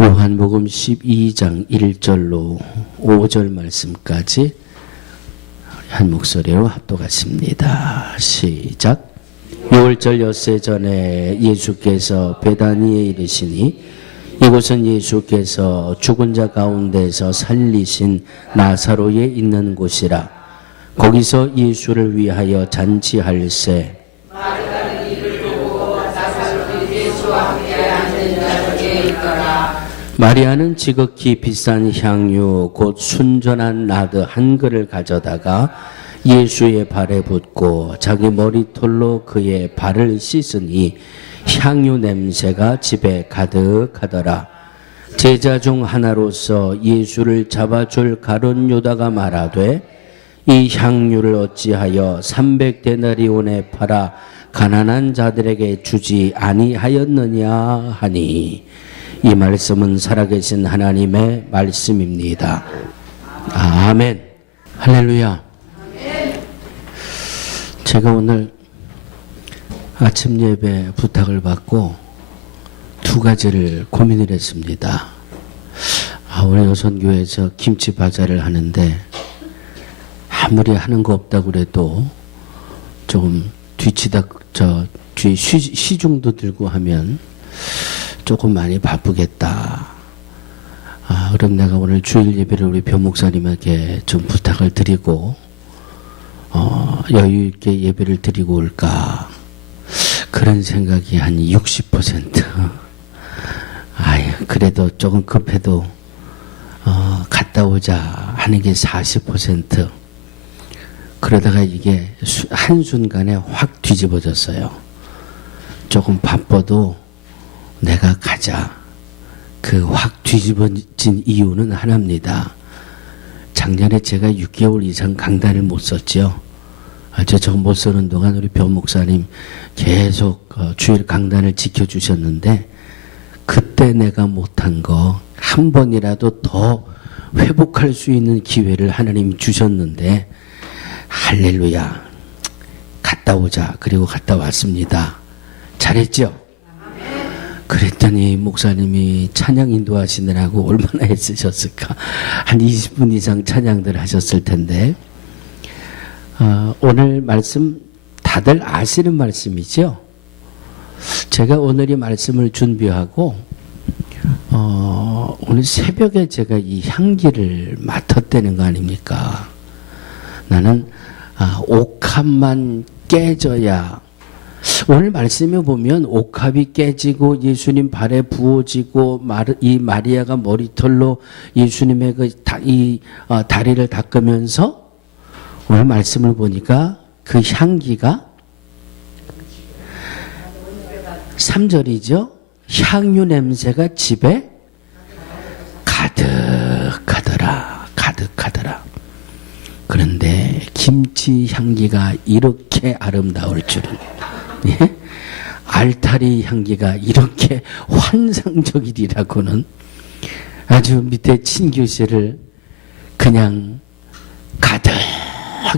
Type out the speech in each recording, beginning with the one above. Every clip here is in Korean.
요한복음 12장 1절로 5절 말씀까지 한 목소리로 합독하십니다. 시작. 6월절 엿새 전에 예수께서 베다니에 이르시니 이곳은 예수께서 죽은 자 가운데서 살리신 나사로에 있는 곳이라. 거기서 예수를 위하여 잔치할세. 마리아는 지극히 비싼 향유 곧 순전한 나드 한 그릇을 가져다가 예수의 발에 붓고 자기 머리털로 그의 발을 씻으니 향유 냄새가 집에 가득하더라. 제자 중 하나로서 예수를 잡아줄 가룟 유다가 말하되 이 향유를 어찌하여 300데나리온에 팔아 가난한 자들에게 주지 아니하였느냐 하니, 이 말씀은 살아계신 하나님의 말씀입니다. 아멘. 할렐루야. 제가 오늘 아침 예배 부탁을 받고 두 가지를 고민을 했습니다. 오늘 여선교회에서 김치 바자를 하는데 아무리 하는 거 없다고 그래도 조금 뒤 시중도 들고 하면 조금 많이 바쁘겠다. 그럼 내가 오늘 주일 예배를 우리 변 목사님에게 좀 부탁을 드리고 여유 있게 예배를 드리고 올까. 그런 생각이 한 60%. 그래도 조금 급해도 갔다 오자 하는 게 40%. 그러다가 이게 한순간에 확 뒤집어졌어요. 조금 바빠도 내가 가자. 그 확 뒤집어진 이유는 하나입니다. 작년에 제가 6개월 이상 강단을 못 썼죠. 저 못 쓰는 동안 우리 변 목사님 계속 주일 강단을 지켜주셨는데, 그때 내가 못한 거 한 번이라도 더 회복할 수 있는 기회를 하나님이 주셨는데, 할렐루야. 갔다 오자. 그리고 갔다 왔습니다. 잘했죠? 그랬더니 목사님이 찬양 인도하시느라고 얼마나 애쓰셨을까. 한 20분 이상 찬양들 하셨을 텐데, 오늘 말씀 다들 아시는 말씀이죠? 제가 오늘 이 말씀을 준비하고 오늘 새벽에 제가 이 향기를 맡았다는 거 아닙니까? 나는 옥합만 깨져야, 오늘 말씀에 보면 옥합이 깨지고 예수님 발에 부어지고 이 마리아가 머리털로 예수님의 다리를 닦으면서, 오늘 말씀을 보니까 그 향기가 3절이죠. 향유 냄새가 집에 가득하더라. 가득하더라. 그런데 김치 향기가 이렇게 아름다울 줄은, 예? 알타리 향기가 이렇게 환상적이리라고는. 아주 밑에 친교실을 그냥 가득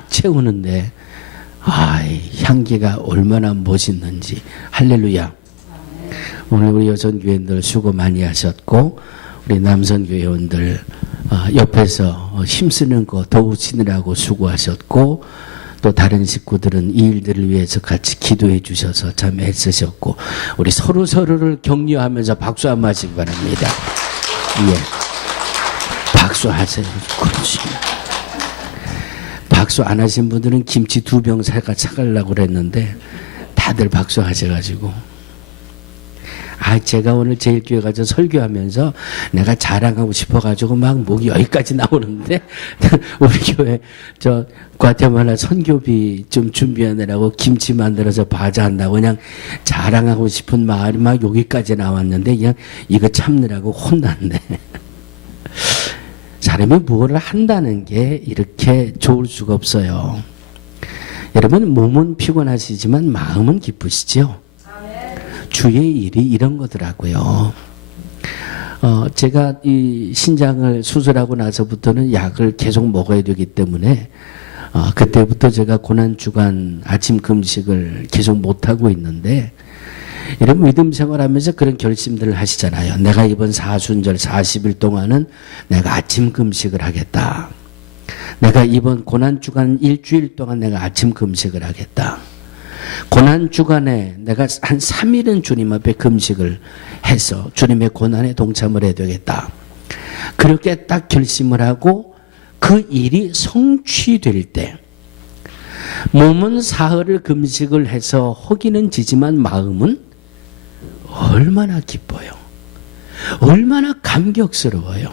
채우는데 향기가 얼마나 멋있는지. 할렐루야. 오늘 우리 여성교회원들 수고 많이 하셨고, 우리 남성교회원들 옆에서 힘쓰는 거 도우시느라고 수고하셨고, 또 다른 식구들은 이 일들을 위해서 같이 기도해 주셔서 참 애쓰셨고, 우리 서로를 격려하면서 박수 한번 하시기 바랍니다. 예. 박수하세요. 그렇지. 박수 안 하신 분들은 김치 2병 사가려고 그랬는데 다들 박수 하셔가지고. 제가 오늘 제일교회 가서 설교하면서 내가 자랑하고 싶어가지고 막 목이 여기까지 나오는데 우리 교회 과테말라 선교비 좀 준비하느라고 김치 만들어서 바자한다고 그냥 자랑하고 싶은 말이 막 여기까지 나왔는데, 그냥 이거 참느라고 혼났네. 사람이 무엇을 한다는 게 이렇게 좋을 수가 없어요. 여러분, 몸은 피곤하시지만 마음은 기쁘시죠? 주의 일이 이런 거더라고요. 제가 이 신장을 수술하고 나서부터는 약을 계속 먹어야 되기 때문에 그때부터 제가 고난주간 아침 금식을 계속 못하고 있는데, 여러분 믿음 생활하면서 그런 결심들을 하시잖아요. 내가 이번 사순절 40일 동안은 내가 아침 금식을 하겠다. 내가 이번 고난주간 일주일 동안 내가 아침 금식을 하겠다. 고난주간에 내가 한 3일은 주님 앞에 금식을 해서 주님의 고난에 동참을 해야 되겠다. 그렇게 딱 결심을 하고 그 일이 성취될 때 몸은 사흘을 금식을 해서 허기는 지지만 마음은 얼마나 기뻐요. 얼마나 감격스러워요.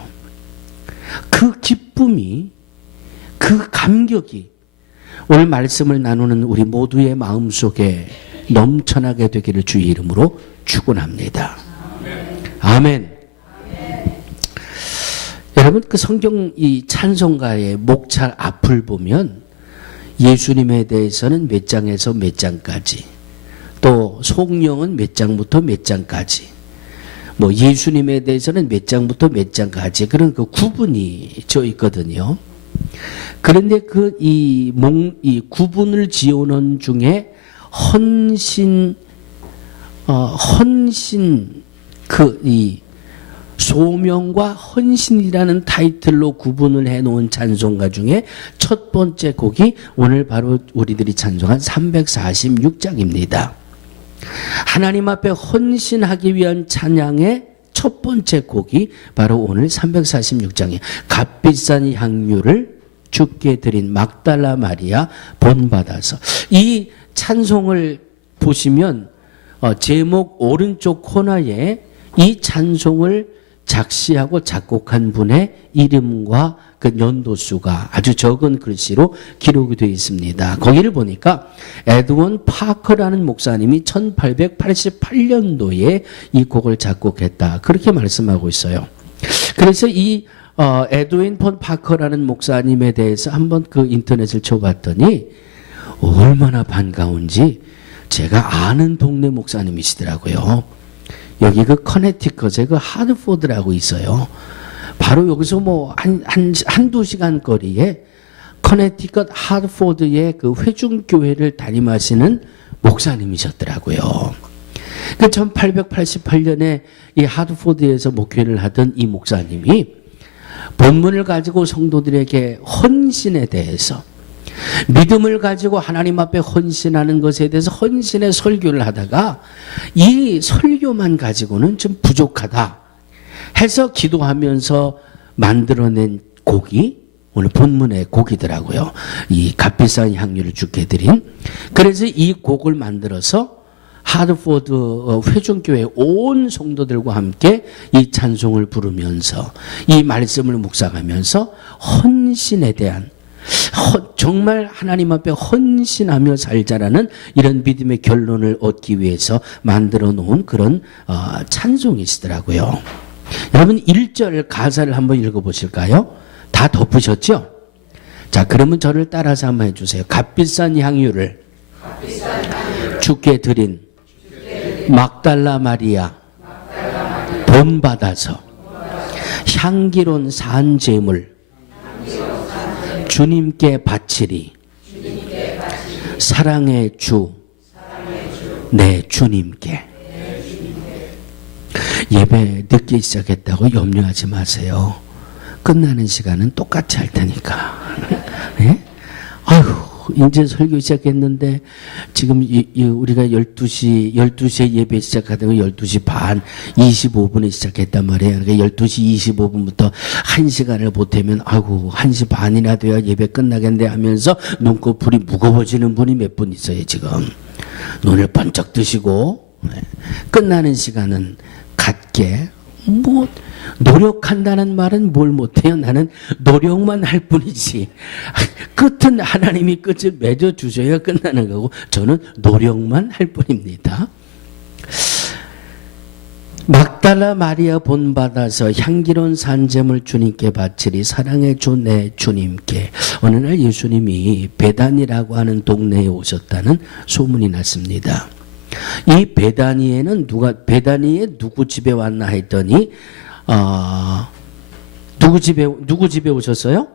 그 기쁨이, 그 감격이 오늘 말씀을 나누는 우리 모두의 마음속에 넘쳐나게 되기를 주의 이름으로 축원합니다. 아멘. 여러분 그 성경 이 찬송가의 목차 앞을 보면 예수님에 대해서는 몇 장에서 몇 장까지, 또 성령은 몇 장부터 몇 장까지, 뭐 예수님에 대해서는 몇 장부터 몇 장까지 그런 그 구분이 져 있거든요. 그런데 이 구분을 지어놓은 중에 헌신 소명과 헌신이라는 타이틀로 구분을 해놓은 찬송가 중에 첫 번째 곡이 오늘 바로 우리들이 찬송한 346장입니다. 하나님 앞에 헌신하기 위한 찬양의 첫 번째 곡이 바로 오늘 346장이에요. 값비싼 향유를 주께 드린 막달라 마리아 본받아서. 이 찬송을 보시면 제목 오른쪽 코너에 이 찬송을 작시하고 작곡한 분의 이름과 그 연도수가 아주 적은 글씨로 기록이 되어 있습니다. 거기를 보니까 에드원 파커라는 목사님이 1888년도에 이 곡을 작곡했다. 그렇게 말씀하고 있어요. 그래서 이 에드윈 폰 파커라는 목사님에 대해서 한번 그 인터넷을 쳐봤더니 얼마나 반가운지 제가 아는 동네 목사님이시더라고요. 여기 그 커네티컷에 그 하드포드라고 있어요. 바로 여기서 뭐 한두 시간 거리에 커네티컷 하드포드의 그 회중교회를 담임하시는 목사님이셨더라고요. 그 1888년에 이 하드포드에서 목회를 하던 이 목사님이 본문을 가지고 성도들에게 헌신에 대해서, 믿음을 가지고 하나님 앞에 헌신하는 것에 대해서 헌신의 설교를 하다가 이 설교만 가지고는 좀 부족하다 해서 기도하면서 만들어낸 곡이 오늘 본문의 곡이더라고요. 이 값비싼 향유를 주께 드린. 그래서 이 곡을 만들어서 하드포드 회중교회 온 성도들과 함께 이 찬송을 부르면서 이 말씀을 묵상하면서 헌신에 대한, 정말 하나님 앞에 헌신하며 살자라는 이런 믿음의 결론을 얻기 위해서 만들어 놓은 그런 찬송이시더라고요. 여러분 1절 가사를 한번 읽어보실까요? 다 덮으셨죠? 자, 그러면 저를 따라서 한번 해주세요. 값비싼 향유를 주께 드린 막달라 마리아 본받아서 향기로운 산 제물 주님께 바치리. 사랑의 주 내 주님께. 예배 늦게 시작했다고 염려하지 마세요. 끝나는 시간은 똑같이 할 테니까. 네? 아휴, 이제 설교 시작했는데 지금 우리가 12시에 예배 시작하다가 12시 반 25분에 시작했단 말이에요. 그러니까 12시 25분부터 1시간을 보태면 아이고 1시 반이나 돼야 예배 끝나겠네 하면서 눈꺼풀이 무거워지는 분이 몇 분 있어요. 지금 눈을 번쩍 뜨시고. 네. 끝나는 시간은 같게 뭐 노력한다는 말은 뭘 못해요. 나는 노력만 할 뿐이지. 끝은 하나님이 끝을 맺어주셔야 끝나는 거고 저는 노력만 할 뿐입니다. 막달라 마리아 본받아서 향기로운 산재물 주님께 바치리. 사랑의 주 내 주님께. 어느 날 예수님이 베단이라고 하는 동네에 오셨다는 소문이 났습니다. 이 베다니에 누구 집에 왔나 했더니 누구 집에 오셨어요?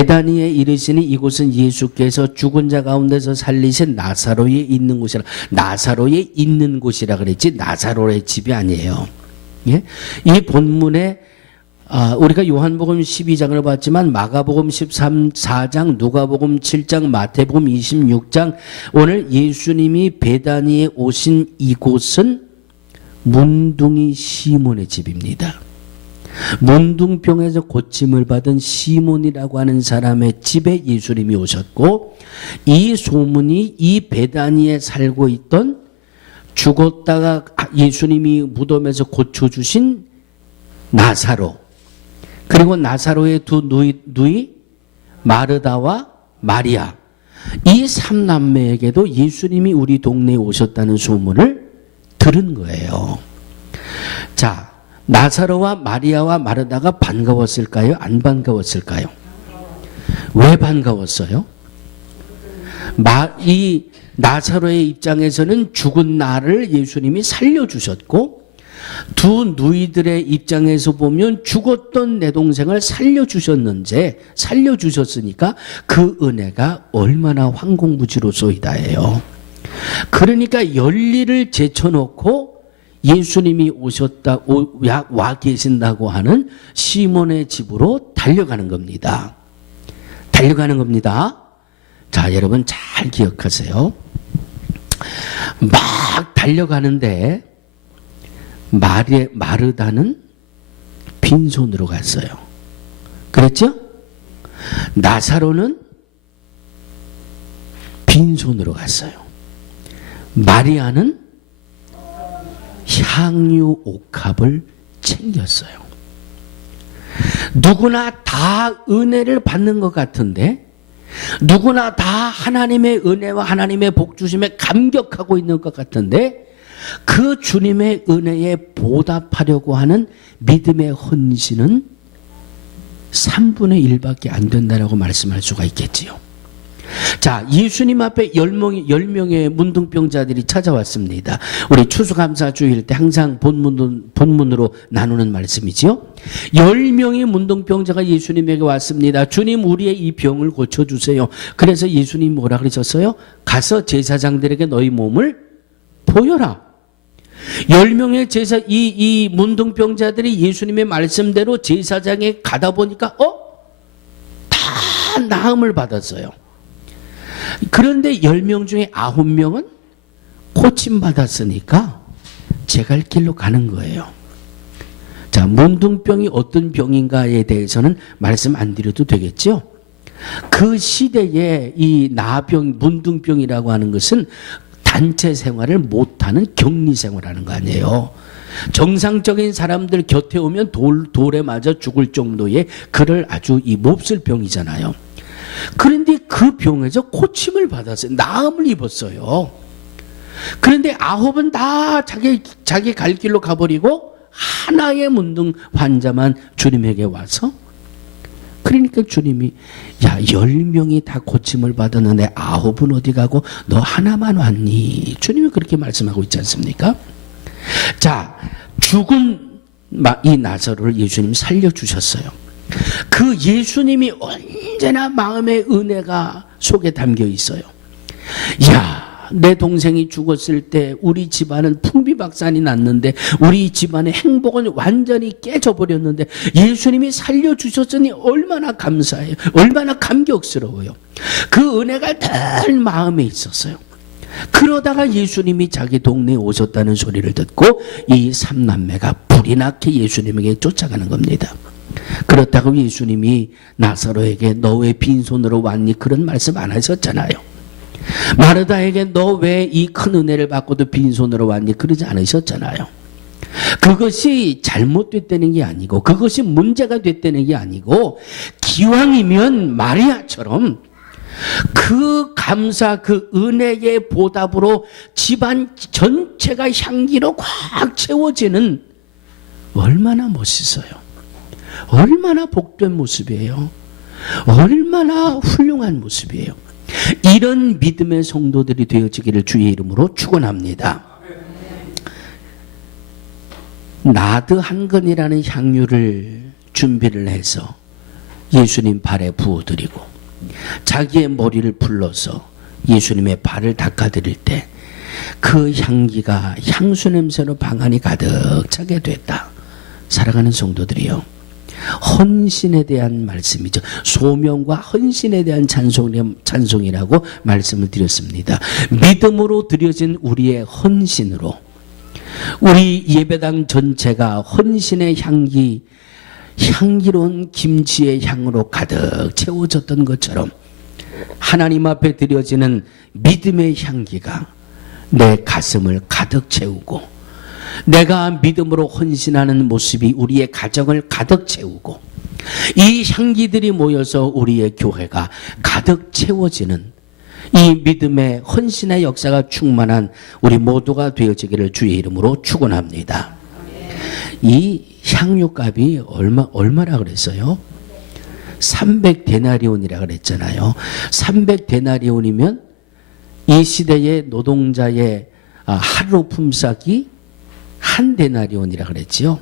베다니에 이르시니 이곳은 예수께서 죽은 자 가운데서 살리신 나사로에 있는 곳이라. 나사로에 있는 곳이라 그랬지 나사로의 집이 아니에요. 예? 이 본문에 우리가 요한복음 12장을 봤지만 마가복음 14장, 누가복음 7장, 마태복음 26장, 오늘 예수님이 베다니에 오신 이곳은 문둥이 시몬의 집입니다. 문둥병에서 고침을 받은 시몬이라고 하는 사람의 집에 예수님이 오셨고, 이 소문이 이 베다니에 살고 있던 죽었다가 예수님이 무덤에서 고쳐주신 나사로, 그리고 나사로의 두 누이 마르다와 마리아, 이 3남매에게도 예수님이 우리 동네에 오셨다는 소문을 들은 거예요. 자, 나사로와 마리아와 마르다가 반가웠을까요? 안 반가웠을까요? 왜 반가웠어요? 이 나사로의 입장에서는 죽은 나를 예수님이 살려주셨고, 두 누이들의 입장에서 보면 죽었던 내 동생을 살려주셨으니까 그 은혜가 얼마나 황공무지로소이다예요. 그러니까 열리를 제쳐놓고 예수님이 와 계신다고 하는 시몬의 집으로 달려가는 겁니다. 자, 여러분 잘 기억하세요. 막 달려가는데 마르다는 빈손으로 갔어요. 그랬죠? 나사로는 빈손으로 갔어요. 마리아는 향유 옥합을 챙겼어요. 누구나 다 은혜를 받는 것 같은데, 누구나 다 하나님의 은혜와 하나님의 복주심에 감격하고 있는 것 같은데, 그 주님의 은혜에 보답하려고 하는 믿음의 헌신은 3분의 1밖에 안 된다라고 말씀할 수가 있겠지요. 자, 예수님 앞에 10명의 문둥병자들이 찾아왔습니다. 우리 추수감사주일 때 항상 본문으로 나누는 말씀이지요. 10명의 문둥병자가 예수님에게 왔습니다. 주님, 우리의 이 병을 고쳐주세요. 그래서 예수님 뭐라 그러셨어요? 가서 제사장들에게 너희 몸을 보여라. 10명의 이 문둥병자들이 예수님의 말씀대로 제사장에 가다 보니까 다 나음을 받았어요. 그런데 10명 중에 9명은 고침받았으니까 제 갈 길로 가는 거예요. 자, 문둥병이 어떤 병인가에 대해서는 말씀 안 드려도 되겠죠? 그 시대에 이 나병, 문둥병이라고 하는 것은 단체 생활을 못하는 격리 생활하는 거 아니에요. 정상적인 사람들 곁에 오면 돌에 맞아 죽을 정도의 그럴 아주 몹쓸 병이잖아요. 그런데 그 병에서 고침을 받았어요. 나음을 입었어요. 그런데 9은 다 자기 갈 길로 가버리고 하나의 문둥 환자만 주님에게 와서, 그러니까 주님이 10명이 다 고침을 받았는데 9은 어디 가고 너 하나만 왔니? 주님이 그렇게 말씀하고 있지 않습니까? 자, 죽은 이 나사로를 예수님이 살려주셨어요. 그 예수님이 언제나 마음의 은혜가 속에 담겨 있어요. 내 동생이 죽었을 때 우리 집안은 풍비박산이 났는데, 우리 집안의 행복은 완전히 깨져버렸는데 예수님이 살려주셨으니 얼마나 감사해요. 얼마나 감격스러워요. 그 은혜가 늘 마음에 있었어요. 그러다가 예수님이 자기 동네에 오셨다는 소리를 듣고 이 3남매가 불이 나게 예수님에게 쫓아가는 겁니다. 그렇다고 예수님이 나사로에게 너 왜 빈손으로 왔니? 그런 말씀 안 하셨잖아요. 마르다에게 너 왜 이 큰 은혜를 받고도 빈손으로 왔니? 그러지 않으셨잖아요. 그것이 잘못됐다는 게 아니고, 그것이 문제가 됐다는 게 아니고, 기왕이면 마리아처럼 그 감사, 그 은혜의 보답으로 집안 전체가 향기로 꽉 채워지는, 얼마나 멋있어요. 얼마나 복된 모습이에요. 얼마나 훌륭한 모습이에요. 이런 믿음의 성도들이 되어지기를 주의 이름으로 축원합니다. 나드 한 근이라는 향유를 준비를 해서 예수님 발에 부어드리고 자기의 머리를 불러서 예수님의 발을 닦아드릴 때 그 향기가 향수 냄새로 방 안이 가득 차게 됐다. 사랑하는 성도들이요, 헌신에 대한 말씀이죠. 소명과 헌신에 대한 찬송이라고 말씀을 드렸습니다. 믿음으로 드려진 우리의 헌신으로 우리 예배당 전체가 헌신의 향기로운 김치의 향으로 가득 채워졌던 것처럼 하나님 앞에 드려지는 믿음의 향기가 내 가슴을 가득 채우고 내가 믿음으로 헌신하는 모습이 우리의 가정을 가득 채우고 이 향기들이 모여서 우리의 교회가 가득 채워지는 이 믿음의 헌신의 역사가 충만한 우리 모두가 되어지기를 주의 이름으로 축원합니다. 이 향유값이 얼마라 그랬어요? 300데나리온이라 그랬잖아요. 300데나리온이면 이 시대의 노동자의 하루 품삯이 한 데나리온이라 그랬지요.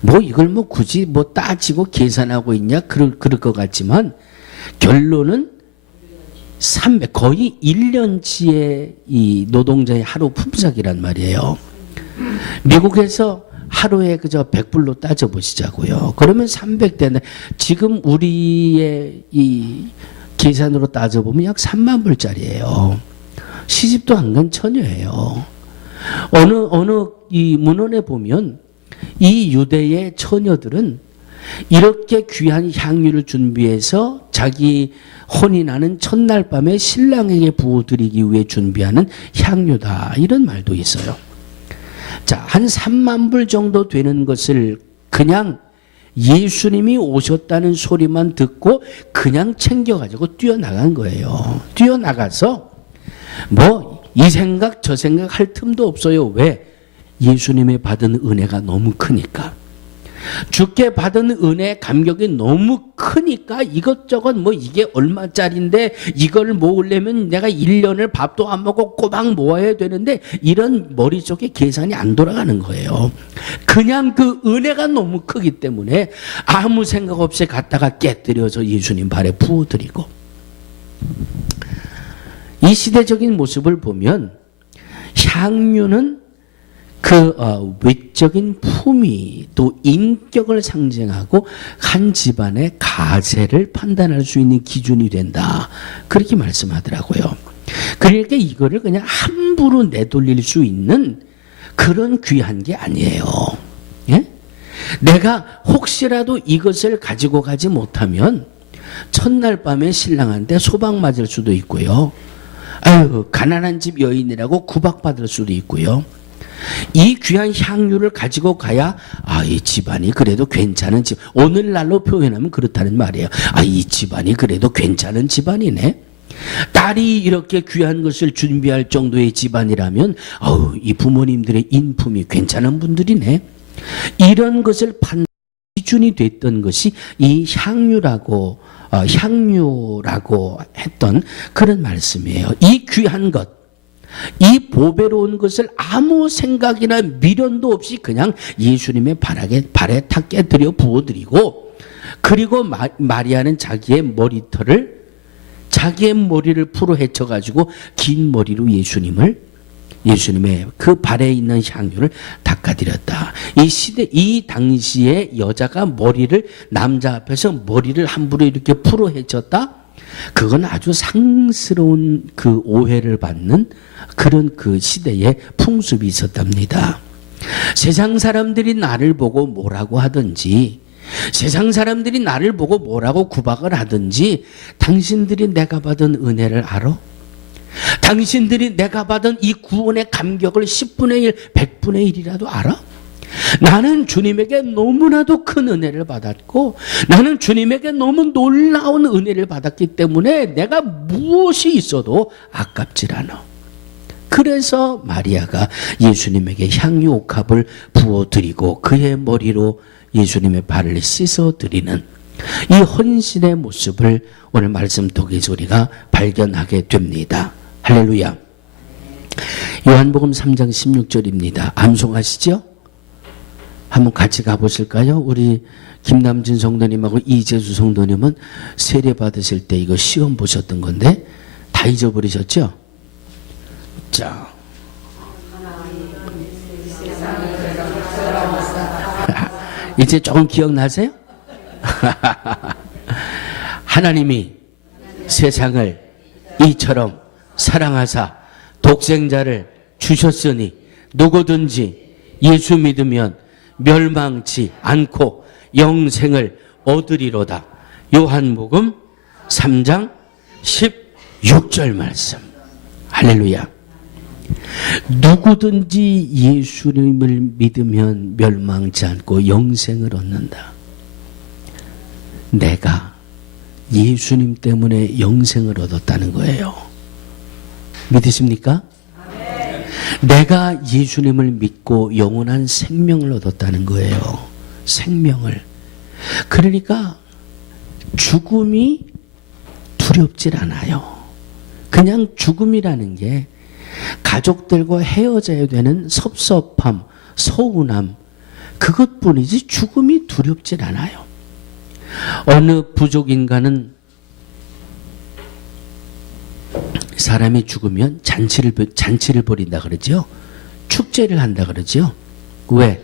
뭐 이걸 뭐 굳이 뭐 따지고 계산하고 있냐 그럴 것 같지만 결론은 300, 거의 1년치의 이 노동자의 하루 품삯이란 말이에요. 미국에서 하루에 그저 100불로 따져보시자고요. 그러면 300대는 지금 우리의 이 계산으로 따져보면 약 3만 불짜리예요. 시집도 안 간 처녀예요. 어느 이 문헌에 보면 이 유대의 처녀들은 이렇게 귀한 향유를 준비해서 자기 혼이 나는 첫날 밤에 신랑에게 부어드리기 위해 준비하는 향유다, 이런 말도 있어요. 자, 한 3만 불 정도 되는 것을 그냥 예수님이 오셨다는 소리만 듣고 그냥 챙겨가지고 뛰어나간 거예요. 뛰어나가서 뭐 이 생각 저 생각 할 틈도 없어요. 왜? 예수님의 받은 은혜가 너무 크니까. 주께 받은 은혜 감격이 너무 크니까 이것저것 뭐 이게 얼마짜린데 이걸 모으려면 내가 1년을 밥도 안 먹고 꼬박 모아야 되는데 이런 머릿속에 계산이 안 돌아가는 거예요. 그냥 그 은혜가 너무 크기 때문에 아무 생각 없이 갖다가 깨뜨려서 예수님 발에 부어드리고, 이 시대적인 모습을 보면 향유는 그 외적인 품위 또 인격을 상징하고 한 집안의 가세를 판단할 수 있는 기준이 된다, 그렇게 말씀하더라고요. 그러니까 이거를 그냥 함부로 내돌릴 수 있는 그런 귀한 게 아니에요. 예? 내가 혹시라도 이것을 가지고 가지 못하면 첫날 밤에 신랑한테 소방 맞을 수도 있고요. 아유, 가난한 집 여인이라고 구박받을 수도 있고요. 이 귀한 향유를 가지고 가야 이 집안이 그래도 괜찮은 집, 오늘날로 표현하면 그렇다는 말이에요. 이 집안이 그래도 괜찮은 집안이네. 딸이 이렇게 귀한 것을 준비할 정도의 집안이라면 이 부모님들의 인품이 괜찮은 분들이네. 이런 것을 판단 기준이 됐던 것이 이 향유라고 했던 그런 말씀이에요. 이 귀한 것, 이 보배로운 것을 아무 생각이나 미련도 없이 그냥 예수님의 발에 탁 깨뜨려 부어드리고, 그리고 마리아는 자기의 머리를 풀어 헤쳐가지고 긴 머리로 예수님의 그 발에 있는 향유를 닦아드렸다. 이 당시에 여자가 남자 앞에서 머리를 함부로 이렇게 풀어 헤쳤다? 그건 아주 상스러운 그 오해를 받는 그런 그 시대의 풍습이 있었답니다. 세상 사람들이 나를 보고 뭐라고 하든지, 세상 사람들이 나를 보고 뭐라고 구박을 하든지, 당신들이 내가 받은 은혜를 알아? 당신들이 내가 받은 이 구원의 감격을 10분의 1, 100분의 1이라도 알아? 나는 주님에게 너무나도 큰 은혜를 받았고, 나는 주님에게 너무 놀라운 은혜를 받았기 때문에 내가 무엇이 있어도 아깝질 않아. 그래서 마리아가 예수님에게 향유 옥합을 부어드리고 그의 머리로 예수님의 발을 씻어드리는 이 헌신의 모습을 오늘 말씀 통해서 우리가 발견하게 됩니다. 할렐루야. 요한복음 3장 16절입니다. 암송하시죠? 한번 같이 가보실까요? 우리 김남진 성도님하고 이재수 성도님은 세례 받으실 때 이거 시험 보셨던 건데 다 잊어버리셨죠? 자, 이제 조금 기억나세요? 하나님이 세상을 이처럼 사랑하사 독생자를 주셨으니 누구든지 예수 믿으면 멸망치 않고 영생을 얻으리로다. 요한복음 3장 16절 말씀. 할렐루야. 누구든지 예수님을 믿으면 멸망치 않고 영생을 얻는다. 내가 예수님 때문에 영생을 얻었다는 거예요. 믿으십니까? 내가 예수님을 믿고 영원한 생명을 얻었다는 거예요. 생명을. 그러니까 죽음이 두렵질 않아요. 그냥 죽음이라는 게 가족들과 헤어져야 되는 섭섭함, 서운함, 그것뿐이지 죽음이 두렵질 않아요. 어느 부족 인간은 사람이 죽으면 잔치를 벌인다 그러죠. 축제를 한다 그러죠. 왜?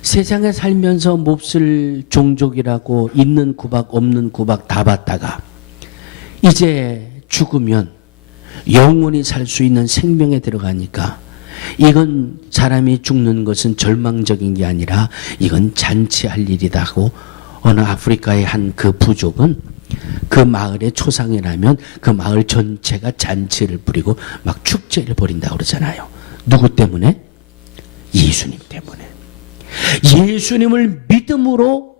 세상에 살면서 몹쓸 종족이라고 있는 구박 없는 구박 다 받다가 이제 죽으면 영원히 살 수 있는 생명에 들어가니까 이건 사람이 죽는 것은 절망적인 게 아니라 이건 잔치할 일이라고 어느 아프리카의 한 그 부족은 그 마을의 초상이 나면 그 마을 전체가 잔치를 부리고 막 축제를 벌인다고 그러잖아요. 누구 때문에? 예수님 때문에. 예수님을 믿음으로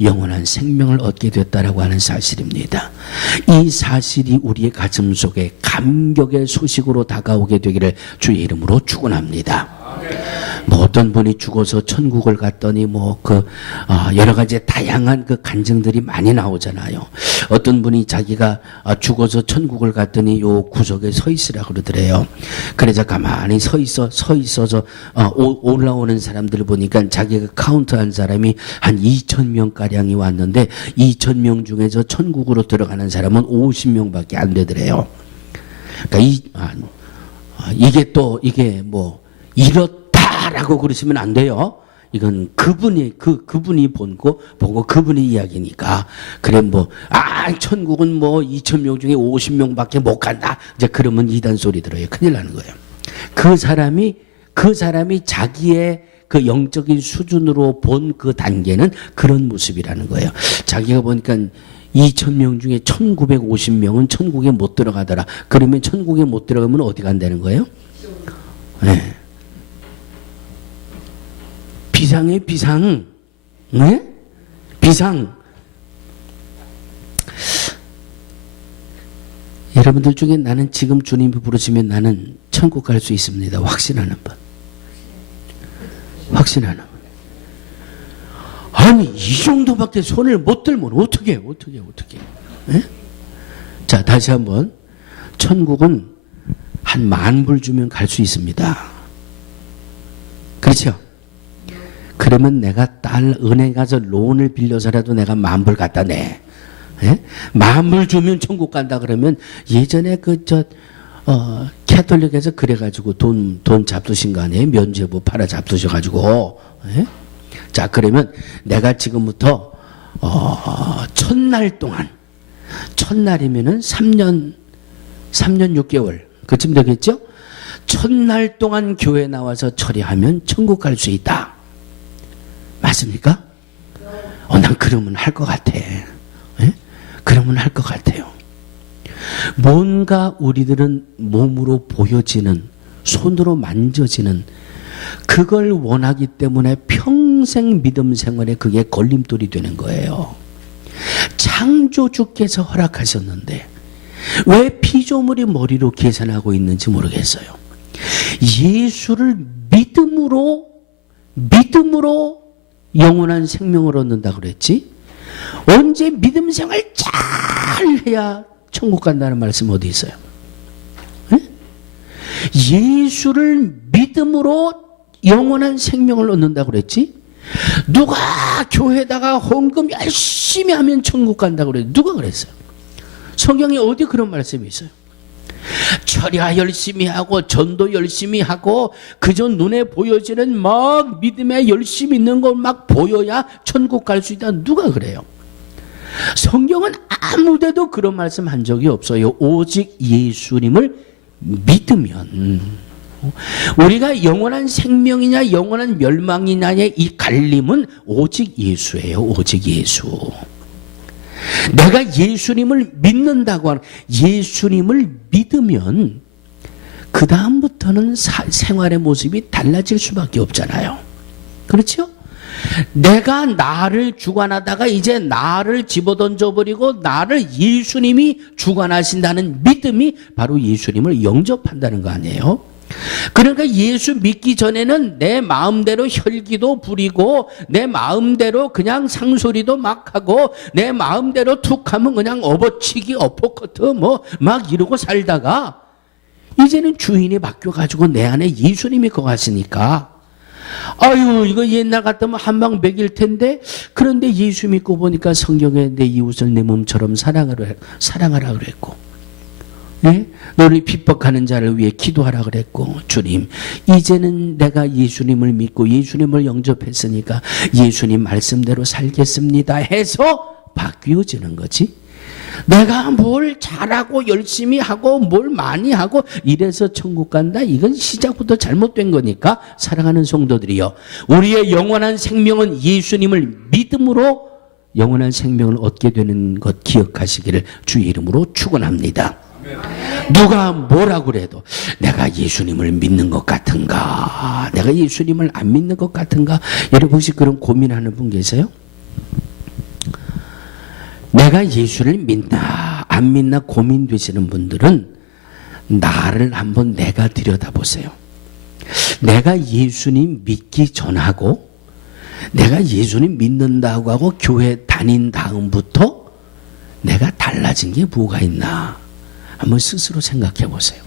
영원한 생명을 얻게 됐다라고 하는 사실입니다. 이 사실이 우리의 가슴 속에 감격의 소식으로 다가오게 되기를 주의 이름으로 축원합니다. 뭐 어떤 분이 죽어서 천국을 갔더니 여러 가지 다양한 그 간증들이 많이 나오잖아요. 어떤 분이 자기가 죽어서 천국을 갔더니 요 구석에 서 있으라 그러더래요. 그래서 가만히 서 있어서 올라오는 사람들을 보니까 자기가 카운트한 사람이 한 2,000명 가량이 왔는데 2,000명 중에서 천국으로 들어가는 사람은 50명밖에 안 되더래요. 그러니까 이게 이렇다라고 그러시면 안 돼요. 이건 그분이 보고 그분이 이야기니까. 그래 천국은 2,000명 중에 50명밖에 못 간다. 이제 그러면 이단 소리 들어요. 큰일 나는 거예요. 그 사람이 자기의 그 영적인 수준으로 본 그 단계는 그런 모습이라는 거예요. 자기가 보니까 2,000명 중에 1,950명은 천국에 못 들어가더라. 그러면 천국에 못 들어가면 어디 간다는 거예요? 네. 비상에 비상. 네? 비상. 여러분들 중에 나는 지금 주님이 부르시면 나는 천국 갈 수 있습니다. 확신하는 분. 확신하는 분. 아니 이 정도밖에 손을 못 들면 어떻게 네? 자, 다시 한번. 천국은 한 10,000불 주면 갈 수 있습니다. 그렇죠? 그러면 내가 은행 가서 론을 빌려서라도 내가 10,000불 갖다 내. 예? 10,000불 주면 천국 간다 그러면 예전에 캐톨릭에서 그래가지고 돈 잡수신 거 아니에요? 면죄부 팔아 잡수셔가지고. 예? 자, 그러면 내가 지금부터 첫날이면은 3년 6개월 그쯤 되겠죠? 첫날 동안 교회 나와서 처리하면 천국 갈 수 있다. 맞습니까? 난 그러면 할 것 같아. 예? 그러면 할 것 같아요. 뭔가 우리들은 몸으로 보여지는, 손으로 만져지는 그걸 원하기 때문에 평생 믿음 생활에 그게 걸림돌이 되는 거예요. 창조주께서 허락하셨는데 왜 피조물이 머리로 계산하고 있는지 모르겠어요. 예수를 믿음으로 영원한 생명을 얻는다고 그랬지? 언제 믿음 생활 잘 해야 천국 간다는 말씀 어디 있어요? 네? 예수를 믿음으로 영원한 생명을 얻는다고 그랬지? 누가 교회에다가 헌금 열심히 하면 천국 간다고 그랬지? 누가 그랬어요? 성경에 어디 그런 말씀이 있어요? 철야 열심히 하고 전도 열심히 하고 그저 눈에 보여지는 막 믿음에 열심히 있는 걸 막 보여야 천국 갈 수 있다. 누가 그래요? 성경은 아무데도 그런 말씀 한 적이 없어요. 오직 예수님을 믿으면. 우리가 영원한 생명이냐 영원한 멸망이냐의 이 갈림은 오직 예수예요. 오직 예수. 내가 예수님을 믿는다고 하는, 예수님을 믿으면 그 다음부터는 생활의 모습이 달라질 수밖에 없잖아요. 그렇죠? 내가 나를 주관하다가 이제 나를 집어던져버리고 나를 예수님이 주관하신다는 믿음이 바로 예수님을 영접한다는 거 아니에요? 그러니까 예수 믿기 전에는 내 마음대로 혈기도 부리고 내 마음대로 그냥 상소리도 막 하고 내 마음대로 툭 하면 그냥 업어치기 어퍼커트 뭐 막 이러고 살다가 이제는 주인이 바뀌어가지고 내 안에 예수님이 거하시니까 아유 이거 옛날 같으면 한방 먹일 텐데 그런데 예수 믿고 보니까 성경에 내 이웃을 내 몸처럼 사랑하라 그랬고 네? 너를 핍박하는 자를 위해 기도하라 그랬고 주님 이제는 내가 예수님을 믿고 예수님을 영접했으니까 예수님 말씀대로 살겠습니다 해서 바뀌어지는 거지. 내가 뭘 잘하고 열심히 하고 뭘 많이 하고 이래서 천국 간다. 이건 시작부터 잘못된 거니까 사랑하는 성도들이요, 우리의 영원한 생명은 예수님을 믿음으로 영원한 생명을 얻게 되는 것 기억하시기를 주의 이름으로 축원합니다. 누가 뭐라고 그래도 내가 예수님을 믿는 것 같은가 내가 예수님을 안 믿는 것 같은가 여러분 혹시 그런 고민하는 분 계세요? 내가 예수를 믿나 안 믿나 고민되시는 분들은 나를 한번 내가 들여다보세요. 내가 예수님 믿기 전하고 내가 예수님 믿는다고 하고 교회 다닌 다음부터 내가 달라진 게 뭐가 있나 한번 스스로 생각해 보세요.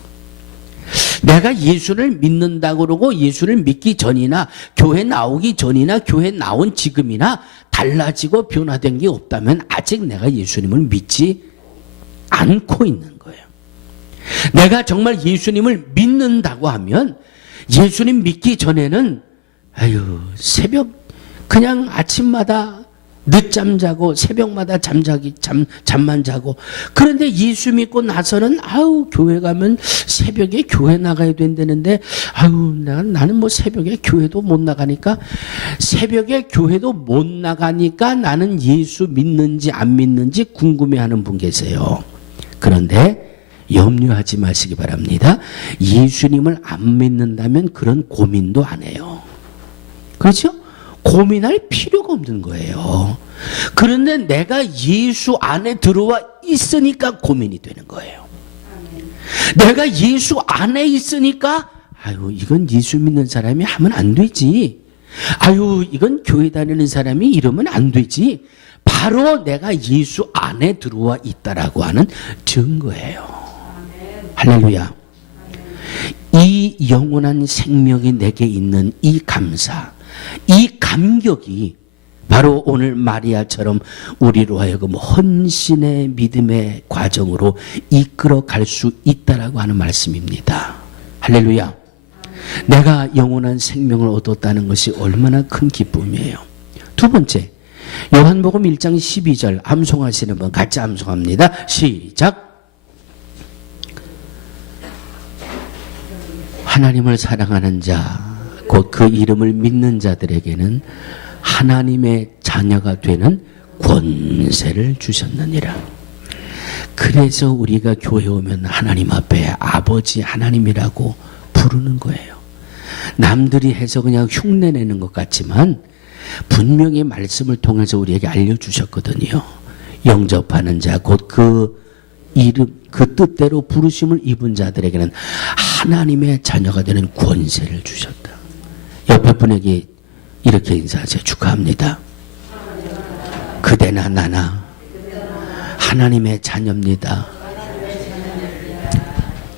내가 예수를 믿는다고 그러고 예수를 믿기 전이나 교회 나오기 전이나 교회 나온 지금이나 달라지고 변화된 게 없다면 아직 내가 예수님을 믿지 않고 있는 거예요. 내가 정말 예수님을 믿는다고 하면 예수님 믿기 전에는 아유 새벽 그냥 아침마다 늦잠 자고 새벽마다 잠만 자고 그런데 예수 믿고 나서는 아우 교회 가면 새벽에 교회 나가야 된다는데 아우 나는 뭐 새벽에 교회도 못 나가니까 새벽에 교회도 못 나가니까 나는 예수 믿는지 안 믿는지 궁금해하는 분 계세요. 그런데 염려하지 마시기 바랍니다. 예수님을 안 믿는다면 그런 고민도 안 해요. 그렇죠? 고민할 필요가 없는 거예요. 그런데 내가 예수 안에 들어와 있으니까 고민이 되는 거예요. 내가 예수 안에 있으니까 아유 이건 예수 믿는 사람이 하면 안 되지. 아유 이건 교회 다니는 사람이 이러면 안 되지. 바로 내가 예수 안에 들어와 있다라고 하는 증거예요. 할렐루야. 이 영원한 생명이 내게 있는 이 감사 이 감격이 바로 오늘 마리아처럼 우리로 하여금 헌신의 믿음의 과정으로 이끌어 갈 수 있다라고 하는 말씀입니다. 할렐루야. 내가 영원한 생명을 얻었다는 것이 얼마나 큰 기쁨이에요. 두 번째, 요한복음 1장 12절 암송하시는 분 같이 암송합니다. 시작. 하나님을 사랑하는 자 곧 그 이름을 믿는 자들에게는 하나님의 자녀가 되는 권세를 주셨느니라. 그래서 우리가 교회 오면 하나님 앞에 아버지 하나님이라고 부르는 거예요. 남들이 해서 그냥 흉내내는 것 같지만 분명히 말씀을 통해서 우리에게 알려주셨거든요. 영접하는 자 곧 그 이름 그 뜻대로 부르심을 입은 자들에게는 하나님의 자녀가 되는 권세를 주셨다. 옆에 분에게 이렇게 인사하세요. 축하합니다. 그대나 나나 하나님의 자녀입니다.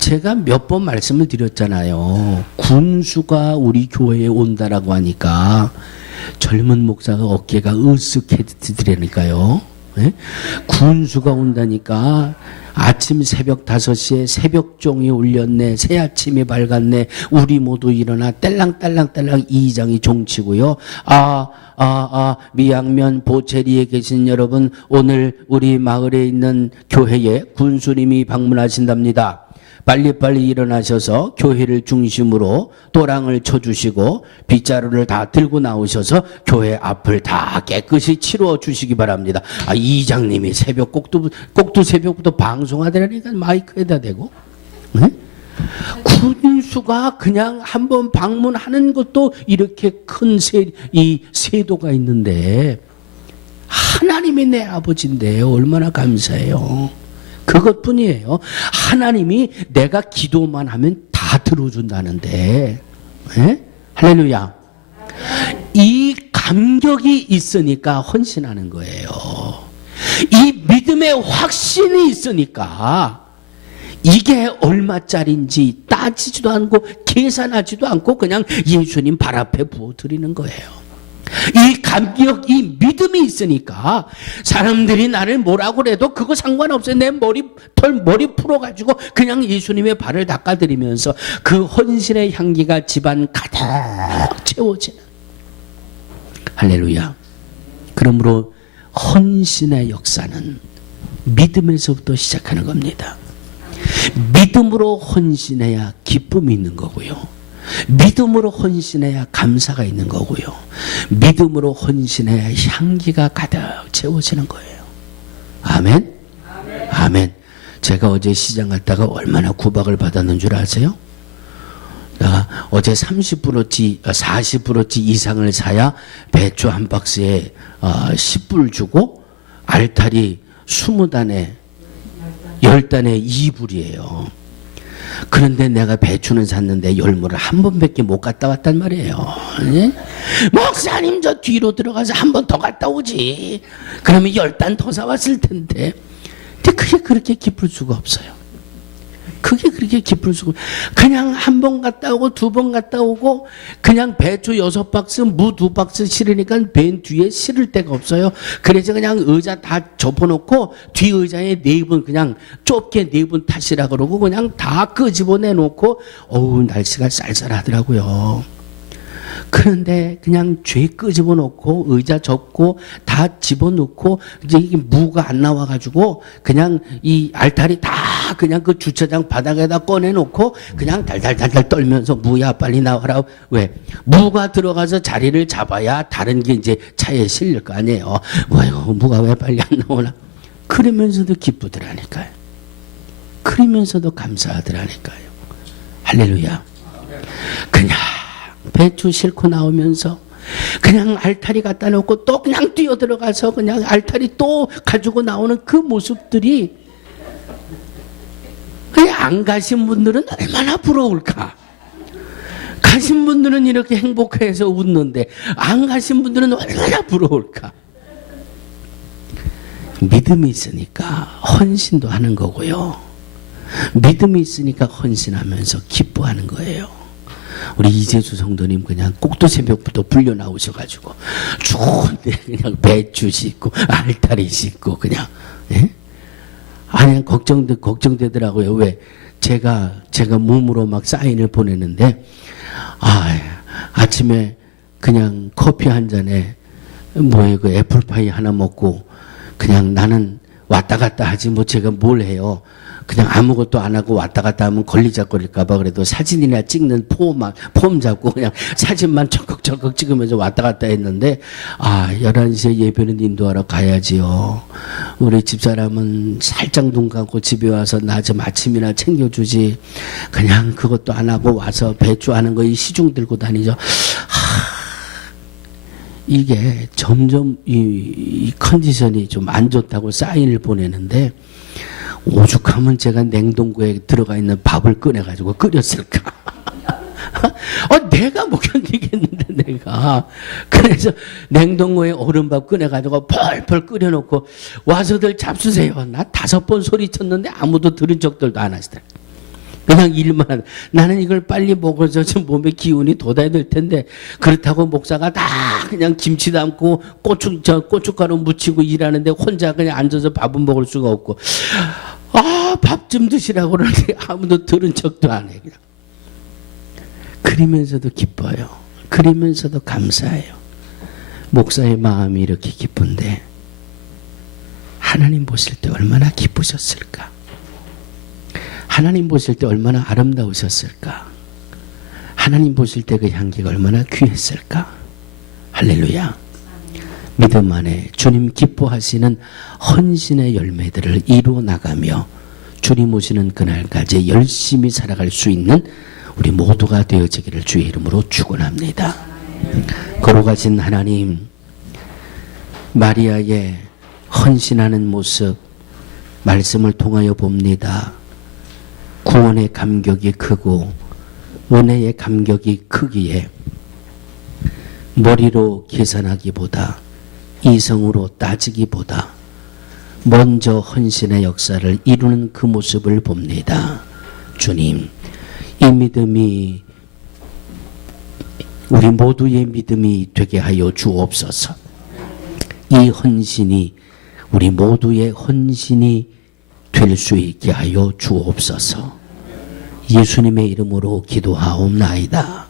제가 몇 번 말씀을 드렸잖아요. 군수가 우리 교회에 온다라고 하니까 젊은 목사가 어깨가 으쓱해지더라니까요. 예? 군수가 온다니까 아침 새벽 5시에 새벽종이 울렸네. 새아침이 밝았네. 우리 모두 일어나 딸랑딸랑딸랑 이장이 종치고요. 미양면 보체리에 계신 여러분, 오늘 우리 마을에 있는 교회에 군수님이 방문하신답니다. 빨리빨리 일어나셔서 교회를 중심으로 또랑을 쳐주시고 빗자루를 다 들고 나오셔서 교회 앞을 다 깨끗이 치루어 주시기 바랍니다. 이장님이 새벽 꼭두 새벽부터 방송하더라니까 마이크에다 대고. 네? 군수가 그냥 한번 방문하는 것도 이렇게 큰 세도가 있는데 하나님이 내 아버지인데 얼마나 감사해요. 그것뿐이에요. 하나님이 내가 기도만 하면 다 들어준다는데. 네? 할렐루야. 이 감격이 있으니까 헌신하는 거예요. 이 믿음의 확신이 있으니까 이게 얼마짜리인지 따지지도 않고 계산하지도 않고 그냥 예수님 발 앞에 부어드리는 거예요. 이 감격, 이 믿음이 있으니까 사람들이 나를 뭐라고 그래도 그거 상관없어요. 내 머리 풀어가지고 그냥 예수님의 발을 닦아드리면서 그 헌신의 향기가 집안 가득 채워지는. 할렐루야. 그러므로 헌신의 역사는 믿음에서부터 시작하는 겁니다. 믿음으로 헌신해야 기쁨이 있는 거고요. 믿음으로 헌신해야 감사가 있는 거고요. 믿음으로 헌신해야 향기가 가득 채워지는 거예요. 아멘? 아멘. 제가 어제 시장 갔다가 얼마나 구박을 받았는 줄 아세요? 어제 30%치, 40%치 이상을 사야 배추 한 박스에 10불 주고 알타리 20단에 10단에 2불이에요. 그런데 내가 배추는 샀는데 열무를 한 번밖에 못 갔다 왔단 말이에요. 네? 목사님 저 뒤로 들어가서 한 번 더 갔다 오지. 그러면 10단 더 사왔을 텐데. 근데 그게 그렇게 기쁠 수가 없어요. 그게 그렇게 기쁠 수가 없어요. 그냥 한 번 갔다 오고 2번 갔다 오고 그냥 배추 6박스 무 2박스 실으니까 맨 뒤에 실을 데가 없어요. 그래서 그냥 의자 다 접어놓고 뒤 의자에 4분 그냥 좁게 4분 타시라 그러고 그냥 다 끄집어내놓고 어우 날씨가 쌀쌀하더라고요. 그런데 그냥 죄 끄집어 놓고 의자 접고 다 집어넣고 이제 이게 무가 안 나와가지고 그냥 이 알타리 다 그냥 그 주차장 바닥에다 꺼내놓고 그냥 달달달달 떨면서 무야 빨리 나와라. 왜? 무가 들어가서 자리를 잡아야 다른 게 이제 차에 실릴 거 아니에요. 아이고 무가 왜 빨리 안 나오나. 그러면서도 기쁘더라니까요. 그러면서도 감사하더라니까요. 할렐루야. 그냥 배추 싣고 나오면서 그냥 알타리 갖다 놓고 또 그냥 뛰어들어가서 그냥 알타리 또 가지고 나오는 그 모습들이 안 가신 분들은 얼마나 부러울까. 가신 분들은 이렇게 행복해서 웃는데 안 가신 분들은 얼마나 부러울까. 믿음이 있으니까 헌신도 하는 거고요. 믿음이 있으니까 헌신하면서 기뻐하는 거예요. 우리 이재수 성도님 그냥 꼭두 새벽부터 불려 나오셔가지고 좋은데 그냥 배추 싣고 알타리 싣고 그냥 예? 아니 걱정되더라고요. 왜? 제가 몸으로 막 사인을 보내는데 아침에 그냥 커피 한 잔에 그 애플파이 하나 먹고 그냥 나는 왔다 갔다 하지 뭐 제가 뭘 해요. 그냥 아무것도 안 하고 왔다 갔다 하면 걸리적거릴까봐 그래도 사진이나 찍는 폼 잡고 그냥 사진만 쩔컥쩔컥 찍으면서 왔다 갔다 했는데 11시에 예배는 인도하러 가야지요. 우리 집사람은 살짝 눈 감고 집에 와서 나 좀 아침이나 챙겨주지. 그냥 그것도 안 하고 와서 배추 하는 거 이 시중 들고 다니죠. 이게 점점 이 컨디션이 좀 안 좋다고 사인을 보내는데 오죽하면 제가 냉동고에 들어가 있는 밥을 꺼내가지고 끓였을까. 내가 못 견디겠는데 내가. 그래서 냉동고에 얼음밥 꺼내가지고 펄펄 끓여놓고 와서들 잡수세요. 나 5번 소리쳤는데 아무도 들은 적들도 안 하시더라. 그냥 일만 하는. 나는 이걸 빨리 먹어서 좀 몸에 기운이 돋아야 될 텐데 그렇다고 목사가 다 그냥 김치 담고 고춧가루 묻히고 일하는데 혼자 그냥 앉아서 밥은 먹을 수가 없고 밥 좀 드시라고 그러는데 아무도 들은 척도 안 해. 그냥. 그리면서도 기뻐요. 그리면서도 감사해요. 목사의 마음이 이렇게 기쁜데 하나님 보실 때 얼마나 기쁘셨을까? 하나님 보실 때 얼마나 아름다우셨을까? 하나님 보실 때 그 향기가 얼마나 귀했을까? 할렐루야. 믿음 안에 주님 기뻐하시는 헌신의 열매들을 이루어 나가며 주님 오시는 그날까지 열심히 살아갈 수 있는 우리 모두가 되어지기를 주의 이름으로 축원합니다. 거룩하신 하나님, 마리아의 헌신하는 모습 말씀을 통하여 봅니다. 구원의 감격이 크고 은혜의 감격이 크기에 머리로 계산하기보다 이성으로 따지기보다 먼저 헌신의 역사를 이루는 그 모습을 봅니다. 주님, 이 믿음이 우리 모두의 믿음이 되게 하여 주옵소서. 이 헌신이 우리 모두의 헌신이 될 수 있게 하여 주옵소서. 예수님의 이름으로 기도하옵나이다.